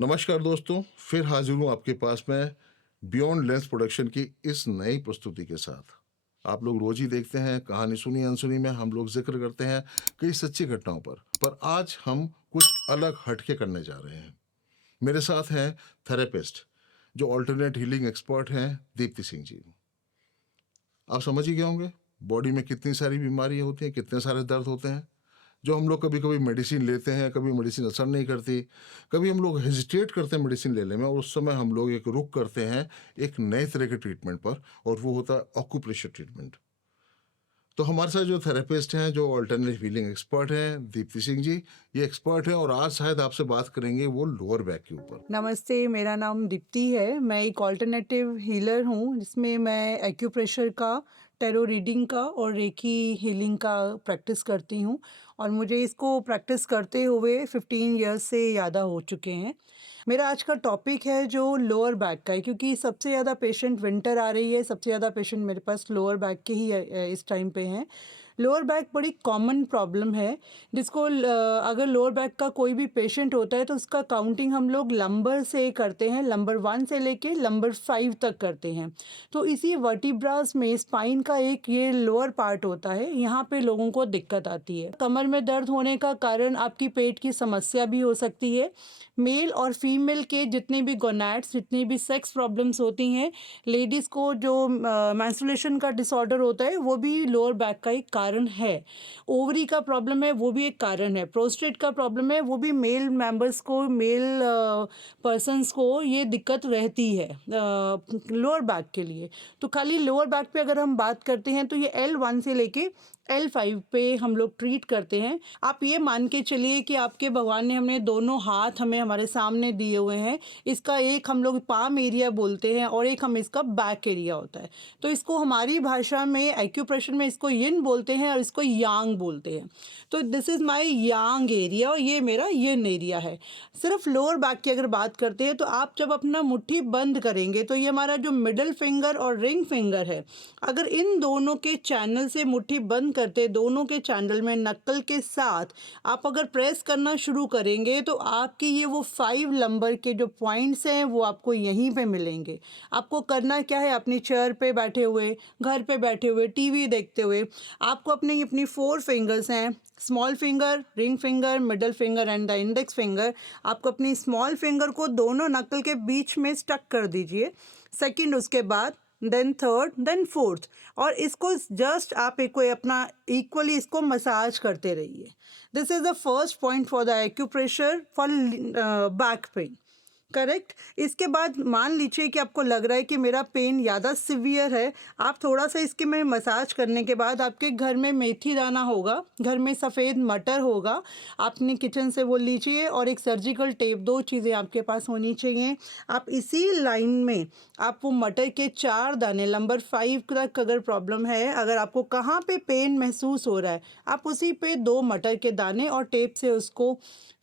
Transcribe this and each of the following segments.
नमस्कार दोस्तों, फिर हाजिर हूँ आपके पास में बियॉन्ड लेंस प्रोडक्शन की इस नई प्रस्तुति के साथ। आप लोग रोज ही देखते हैं, कहानी सुनी अनसुनी में हम लोग जिक्र करते हैं कई सच्ची घटनाओं पर आज हम कुछ अलग हटके करने जा रहे हैं। मेरे साथ हैं थेरेपिस्ट, जो अल्टरनेट हीलिंग एक्सपर्ट हैं, दीप्ति सिंह जी। आप समझ ही गए होंगे, बॉडी में कितनी सारी बीमारियां होती हैं, कितने सारे दर्द होते हैं, जो हम लोग कभी कभी मेडिसिन लेते हैं, कभी मेडिसिन असर नहीं करती, कभी हम लोग हेजिटेट करते हैं मेडिसिन लेने में, और उस समय हम लोग एक रुख करते हैं एक नए तरह के ट्रीटमेंट पर, और वो होता है ऑक्यूप्रेशर ट्रीटमेंट। तो हमारे साथ जो थेरेपिस्ट हैं, जो अल्टरनेटिव हीलिंग एक्सपर्ट हैं, दीप्ति सिंह जी, ये एक्सपर्ट हैं और आज शायद आपसे बात करेंगे वो लोअर बैक के ऊपर। नमस्ते, मेरा नाम दीप्ति है। मैं एक अल्टरनेटिव हीलर हूँ, जिसमें मैं एक्यूप्रेशर का, टैरो रीडिंग का और रेकी हीलिंग का प्रैक्टिस करती हूँ और मुझे इसको प्रैक्टिस करते हुए 15 इयर्स से ज़्यादा हो चुके हैं। मेरा आज का टॉपिक है जो लोअर बैक का है, क्योंकि सबसे ज़्यादा पेशेंट विंटर आ रही है, सबसे ज़्यादा पेशेंट मेरे पास लोअर बैक के ही इस टाइम पे हैं। लोअर बैक बड़ी कॉमन प्रॉब्लम है, जिसको अगर लोअर बैक का कोई भी पेशेंट होता है तो उसका काउंटिंग हम लोग लंबर से करते हैं, लंबर 1 से लेके लंबर 5 तक करते हैं। तो इसी वर्टिब्रास में स्पाइन का एक ये लोअर पार्ट होता है, यहाँ पे लोगों को दिक्कत आती है। कमर में दर्द होने का कारण आपकी पेट की समस्या भी हो सकती है। मेल और फीमेल के जितने भी गोनैड्स, जितनी भी सेक्स प्रॉब्लम्स होती हैं, लेडीज़ को जो मेंस्ट्रुएशन का डिसऑर्डर होता है, वो भी लोअर बैक का एक कारण है। ओवरी का प्रॉब्लम है, वो भी एक कारण है। प्रोस्टेट का प्रॉब्लम है, वो भी मेल मेंबर्स को, मेल पर्सन्स को ये दिक्कत रहती है लोअर बैक के लिए। तो खाली लोअर बैक पे अगर हम बात करते हैं तो ये L1 से लेके L5 पे हम लोग ट्रीट करते हैं। आप ये मान के चलिए कि आपके भगवान ने हमें दोनों हाथ हमें हमारे सामने दिए हुए हैं। इसका एक हम लोग पाम एरिया बोलते हैं और एक हम इसका बैक एरिया होता है। तो इसको हमारी भाषा में एक्यूप्रेशर में इसको यिन बोलते हैं और इसको यांग बोलते हैं। तो this is my Yang area और ये मेरा यिन एरिया है। सिर्फ लोअर बैक की अगर बात करते हैं तो आप जब अपना मुट्ठी बंद करेंगे तो ये हमारा जो मिडल फिंगर और रिंग फिंगर है, अगर इन दोनों के चैनल से मुट्ठी बंद करते, दोनों के चैनल में नक्कल के साथ आप अगर प्रेस करना शुरू करेंगे तो आपकी ये वो 5 नंबर के जो पॉइंट्स हैं वो आपको यहीं पे मिलेंगे। आपको करना क्या है, अपनी चेयर पे बैठे हुए, घर पे बैठे हुए, टीवी देखते हुए, आपको अपनी 4 फिंगर्स हैं, small finger, ring finger, middle finger and the index finger. आपको अपनी स्मॉल फिंगर को दोनों नक्कल के बीच में स्टक कर दीजिए। सेकंड, उसके बाद देन थर्ड, देन फोर्थ, और इसको जस्ट आप एक कोई अपना इक्वली इसको मसाज करते रहिए। This is the first point for the acupressure for back pain. Correct. इसके बाद मान लीजिए कि आपको लग रहा है कि मेरा पेन ज़्यादा सिवियर है, आप थोड़ा सा इसके में मसाज करने के बाद आपके घर में मेथी दाना होगा, घर में सफ़ेद मटर होगा, आपने किचन से वो लीजिए और एक सर्जिकल टेप, 2 चीज़ें आपके पास होनी चाहिए। आप इसी लाइन में आप वो मटर के 4 दाने, नंबर 5 तक अगर प्रॉब्लम है, अगर आपको कहाँ पे पेन महसूस हो रहा है, आप उसी पे 2 मटर के दाने और टेप से उसको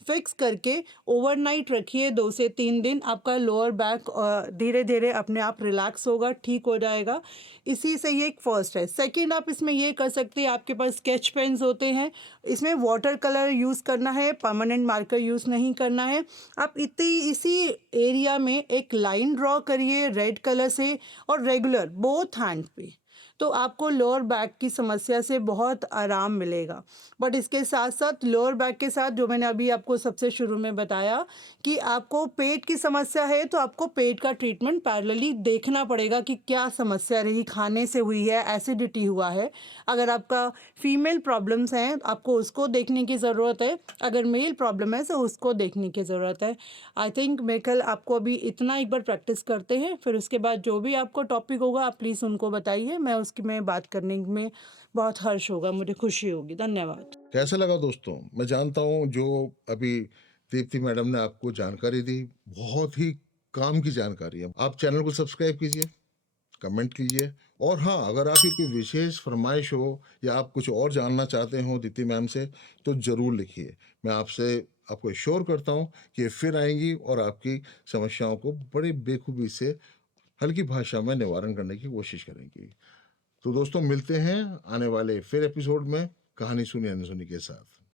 फिक्स करके ओवरनाइट रखिए। 2 से 3 दिन आपका लोअर बैक धीरे धीरे अपने आप रिलैक्स होगा, ठीक हो जाएगा। इसी से ये एक फर्स्ट है। सेकंड, आप इसमें ये कर सकते हैं, आपके पास स्केच पेन्स होते हैं, इसमें वाटर कलर यूज़ करना है, परमानेंट मार्कर यूज़ नहीं करना है। आप इतनी इसी एरिया में एक लाइन ड्रॉ करिए रेड कलर से और रेगुलर बोथ हैंड पे, तो आपको लोअर बैक की समस्या से बहुत आराम मिलेगा। बट इसके साथ साथ लोअर बैक के साथ जो मैंने अभी आपको सबसे शुरू में बताया कि आपको पेट की समस्या है, तो आपको पेट का ट्रीटमेंट पैरेलली देखना पड़ेगा कि क्या समस्या रही, खाने से हुई है, एसिडिटी हुआ है। अगर आपका फीमेल प्रॉब्लम्स हैं आपको उसको देखने की ज़रूरत है, अगर मेल प्रॉब्लम है तो उसको देखने की ज़रूरत है। आई थिंक मैं कल आपको अभी इतना एक बार प्रैक्टिस करते हैं, फिर उसके बाद जो भी आपको टॉपिक होगा आप प्लीज़ उनको बताइए, मैं उसकी में बात करने में बहुत हर्ष होगा, मुझे खुशी होगी। धन्यवाद। कैसा लगा दोस्तों? मैं जानता हूँ जो अभी दीप्ति मैडम ने आपको जानकारी दी, बहुत ही काम की जानकारी है। आप चैनल को सब्सक्राइब कीजिए, कमेंट कीजिए, और हाँ, अगर आपकी कोई विशेष फरमाइश हो या आप कुछ और जानना चाहते हो दीप्ति मैम से, तो ज़रूर लिखिए। मैं आपको एश्योर करता हूँ कि ये फिर आएंगी और आपकी समस्याओं को बड़ी बेखूबी से हल्की भाषा में निवारण करने की कोशिश करेंगी। तो दोस्तों, मिलते हैं आने वाले फिर एपिसोड में कहानी सुनी अनसुनी के साथ।